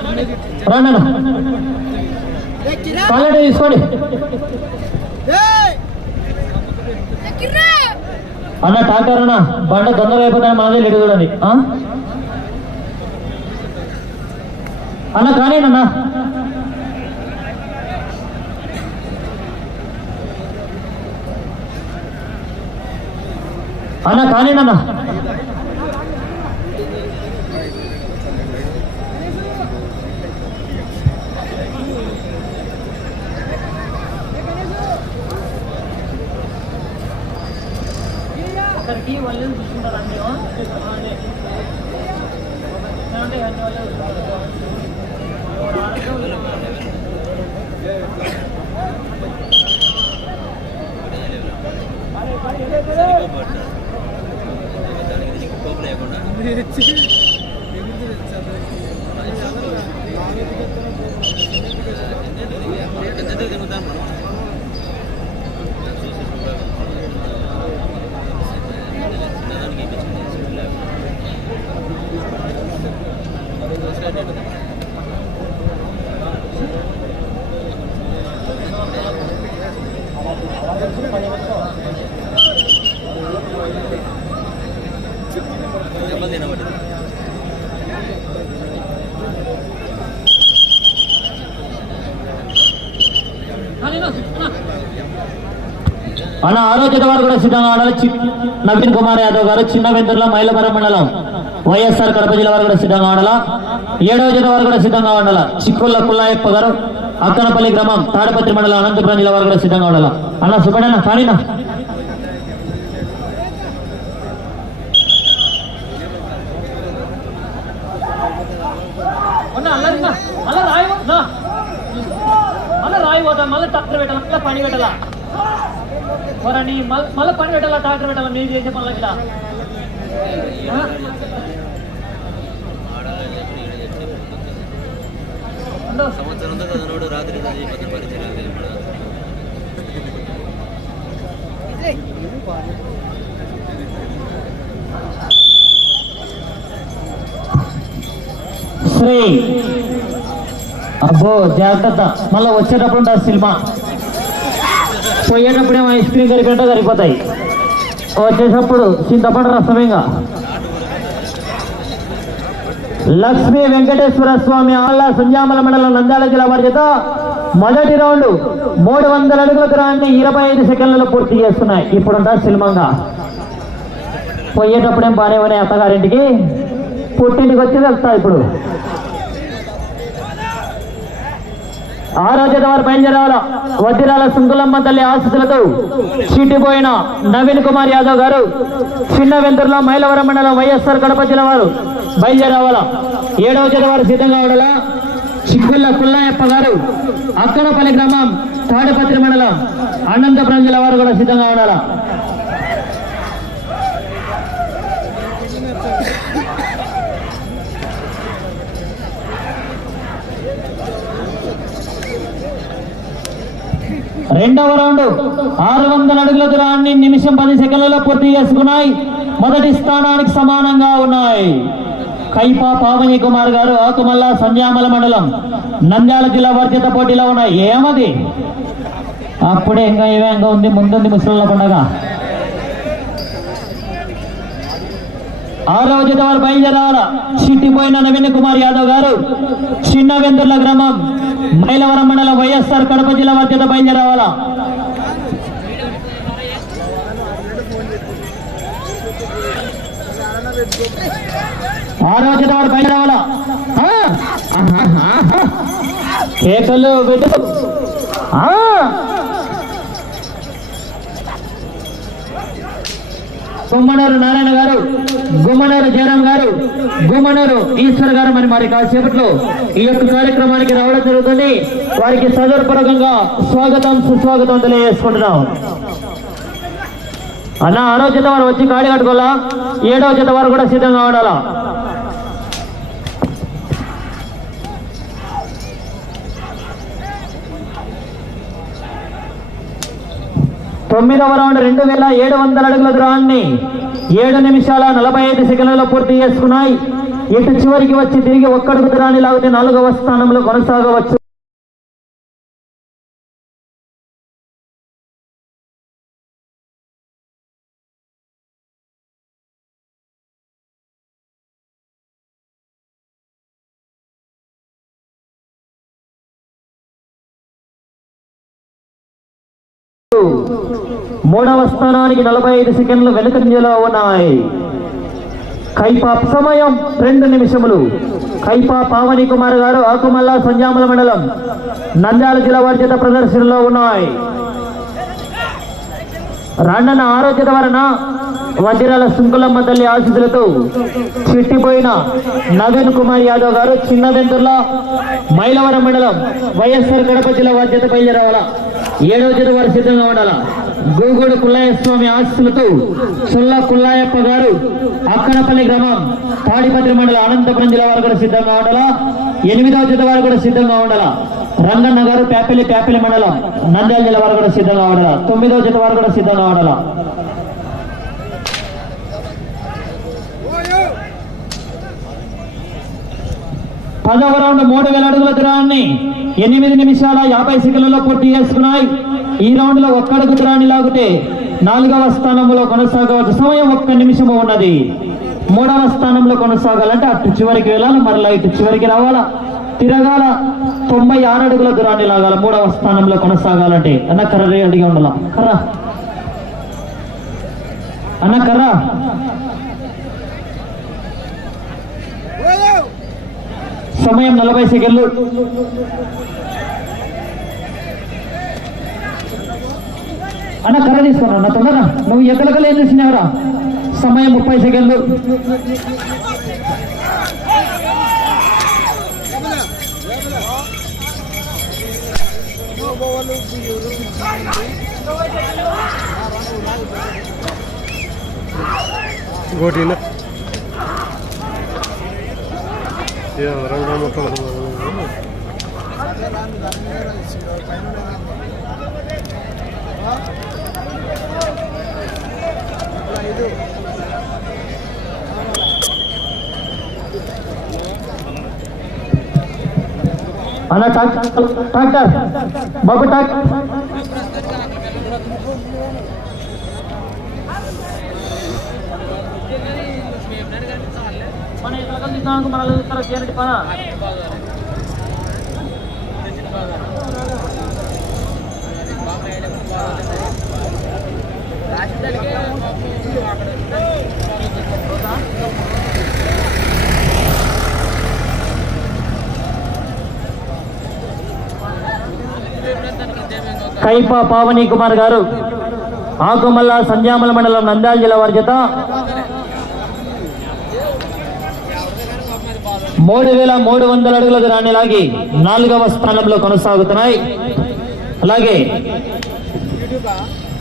రండి అన్న కాలండి తీసుకోండి. అన్న టాక్టర్ అన్న బండ తొందరగా అయిపోతాయి మనదే లేడు చూడండి. ఆ? అన్న. 이 완전 주신 건 아니요. 아, 네. 저한테 연락을 주세요. మన ఆరోగ్యత వారు కూడా సిద్ధంగా ఉండాలి నవీన్ కుమార్ యాదవ్ గారు చిన్న వెందుర్ల మైలవరం మండలం వైఎస్ఆర్ కడప జిల్లా వారు కూడా సిద్ధంగా ఉండాలా? ఏడవ జిల్లా వారు కూడా సిద్ధంగా ఉండాలా? చిక్కుళ్ళ పుల్లాయప్ప గారు అక్కనపల్లి గ్రామం తాడపత్రి మండలం అనంతపురం జిల్లా వారు కూడా సిద్ధంగా ఉండాలా అన్న సుబ్బడన్న కానీనా మళ్ళీ రాయి మళ్ళీ రాయి పోతా మళ్ళీ ట్రాక్టర్ పెట్టాలి మళ్ళీ పని పెట్టాలా మరని మళ్ళీ పని పెట్టాలా ట్రాక్టర్ పెట్టాలా మీరు చేసే పనులు సంవత్సరంతో చదివినోడు రాత్రి చదివిపోతే పరిచయం శ్రీ. అబ్బో జాగ్రత్త. మళ్ళీ వచ్చేటప్పుడు ఉంటుంది సినిమా. పోయేటప్పుడేమో ఐస్ క్రీమ్ కరిగిపోతాయి వచ్చేటప్పుడు చింతపండు రసమేగా? లక్ష్మీ వెంకటేశ్వర స్వామి ఆళ్ళ సంజామల మండలం నంద్యాల జిల్లా వారి చేత మొదటి రౌండ్ మూడు వందల అడుగుల దూరాన్ని ఇరవై ఐదు సెకండ్లలో పూర్తి చేస్తున్నాయి. ఇప్పుడుంటా సినిమాగా? పోయేటప్పుడేం బాగానే ఉన్నాయి అత్తగారింటికి? పుట్టింటికి వచ్చి వెళ్తా ఇప్పుడు. ఆరోగ్యత వారు బయలుదేరాల వద్దిరాల సుంకులమ్మ తల్లి ఆశీస్సులతో చీటిపోయిన నవీన్ కుమార్ యాదవ్ గారు చిన్న వెంతుర్ల మైలవరం మండలం వైఎస్ఆర్ కడప జిల్లా వారు బయలుదేరావాలా. ఏడవ జత వారు సిద్ధంగా ఉండాలా. చిక్కుళ్ళ కుల్లాయప్ప గారు అక్కడపల్లి గ్రామం తాడిపత్రి మండలం అనంతపురం జిల్లా వారు కూడా సిద్ధంగా ఉండాలా. రెండవ రౌండ్ ఆరు వందల అడుగుల దూరాన్ని నిమిషం పది సెకండ్లలో పూర్తి చేసుకున్నాయి. మొదటి స్థానానికి సమానంగా ఉన్నాయి. కైపా పావని కుమార్ గారు ఆకుమల్ల సంధ్యామల మండలం నంద్యాల జిల్లా వర్జిత పోటీలో ఉన్నాయి. ఏమది? అప్పుడే ఇంకా ఏవే ఉంది? ముందుంది ముసలి పండగ. ఆరవ జత వారు బయలుదేరాల. చిట్టిపోయిన నవీన్ కుమార్ యాదవ్ గారు చిన్న వెందుర్ల గ్రామం మైలవరం మండలం వైఎస్ఆర్ కడప జిల్లా మధ్యత చేత బయలుదేరావాలా ఆరవ జత వారు బయలుదేరావాలా? కేకలు పెట్టు. ఆ! నారాయణ గారు గుమ్మనూరు జయరాం గారు గుమ్మనూరు ఈశ్వర్ గారు మరి మరి కాసేపట్లో ఈ యొక్క కార్యక్రమానికి రావడం జరుగుతుంది. వారికి సదర్పూర్వకంగా స్వాగతం సుస్వాగతం తెలియజేసుకుంటున్నాం. అన్న ఆరో జత వారు వచ్చి కాడి కట్టుకోవాలా? ఏడవ జత వారు కూడా సిద్ధంగా ఉండాలా? తొమ్మిదవ రౌండ్ రెండు వేల ఏడు వందల అడుగుల దూరాన్ని ఏడు నిమిషాల నలభై ఐదు సెకండ్లలో పూర్తి చేసుకున్నాయి. ఇటు చివరికి వచ్చి తిరిగి ఒక్కడుగు దూరాన్ని లాగితే నాలుగవ స్థానంలో కొనసాగవచ్చు. మూడవ స్థానానికి నలభై ఐదు సెకండ్లు వెనుకంజలో ఉన్నాయి. కైపా సమయం రెండు నిమిషములు. కైపా పావని కుమార్ గారు ఆకుమల్ల సంజామల మండలం నంద్యాల జిల్లా వారి చేత ప్రదర్శనలో ఉన్నాయి. రాండన్న ఆరోగ్యత వలన వజ్రాల శృంఖలమ్మ తల్లి ఆశీస్సులతో చిట్టిపోయిన నవీన్ కుమార్ యాదవ్ గారు చిన్నదెంతుర్ల మైలవరం మండలం వైఎస్ఆర్ కడప జిల్లా బాధ్యత బయలుదేరవాలా? ఏడవ జత వారు సిద్ధంగా ఉండాలా? గూగుడు కుల్లాయ స్వామి ఆశీస్సులతో సుల్ల కుల్లాయప్ప గారు అక్కనపల్లి గ్రామం తాడిపత్రి మండలం అనంతపురం జిల్లా వారు కూడా సిద్ధంగా ఉండాలా? ఎనిమిదవ జత వారు కూడా సిద్ధంగా ఉండాలా? రంగన్న గారు పేపల్లి పేపల్లి మండలం నంద్యాల జిల్లా వారు కూడా సిద్ధంగా ఉండాలా? తొమ్మిదవ జత వారు కూడా సిద్ధంగా ఉండాలా? పదవ రౌండ్ మూడు వేల అడుగుల దూరాన్ని ఎనిమిది నిమిషాల యాభై సెకండ్లలో పూర్తి చేసుకున్నాయి. ఈ రౌండ్లో ఒక్క అడుగు దూరాన్ని లాగితే నాలుగవ స్థానంలో కొనసాగవచ్చు. సమయం ఒక్క నిమిషము ఉన్నది. మూడవ స్థానంలో కొనసాగాలంటే అటు చివరికి వెళ్ళాలి మరలా ఇటు చివరికి రావాలా? తిరగాల. తొంభై ఆరు అడుగుల దూరాన్ని లాగాల. మూడవ స్థానంలో కొనసాగాలంటే. అన్న కర్ర అడిగి ఉండాల. కర్ర. అన్న కర్ర. సమయం నలభై సెకండ్లు. అన్న కర్ర తీసుకున్నా అన్న తొందర నువ్వు ఎక్కడికలు ఏం చేసినావురా సమయం ముప్పై సెకండ్లు. ఇంకోటి రంగు మొత్తం అన్న ట్రాక్టర్ ట్రాక్టర్ బాబు ట్రాక్టర్ మన ఎక్కడ తీసానికి మన చూస్తారా చేరటి పద కైపా పావని కుమార్ గారు. ఆకుమల్ల సంధ్యామల మండలం నంద్యాల జిల్లా వారి చేత మూడు వేల మూడు వందల అడుగుల రానిలాగి నాలుగవ స్థానంలో కొనసాగుతున్నాయి. అలాగే